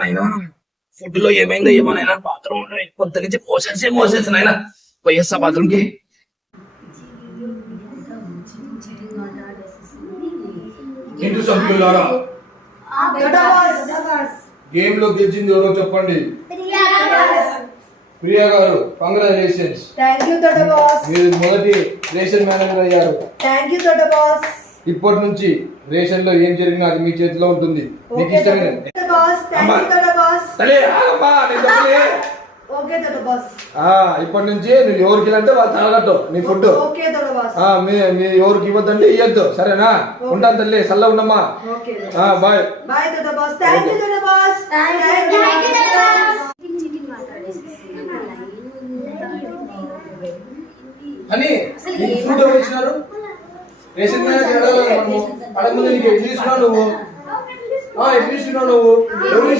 నైనా ఫుడ్ లో ఏమైందో ఏమో నైనా బాత్రూమ్ కొత్త నుంచి మోషన్స్ నైనా పోయేస్తా బాత్రూమ్ కి. ఇంటి సభ్యులారా గేమ్ లో గెలిచింది ఎవరో చెప్పండి. ప్రియా గారు, కంగ్రాచులేషన్స్. మీరు మొదటి రేషన్ మేనేజర్ అయ్యారు. ఇప్పటి నుంచి రేషన్ లో ఏం జరిగినా అది మీ చేతిలో ఉంటుంది. మీకు ఇష్టమైన ఇప్పటి నుంచి నువ్వు ఎవరికి అంటే వాళ్ళు తగలట్టు నీ ఫుడ్. మీ ఎవరికి ఇవ్వద్దంటే ఇవ్వద్దు, సరేనా? ఉంటాను తల్లి, చల్ల ఉండమ్మా. బాయ్. అని ఫుడ్ ఎవరు ఇచ్చినారు? రేషన్ మేనేజర్ అడగలేదు. మనము అడగ ముందు నీకు ఎట్లా ఇస్తున్నావు నువ్వు? ఎట్లా ఇస్తున్నావు నువ్వు? ఎవరు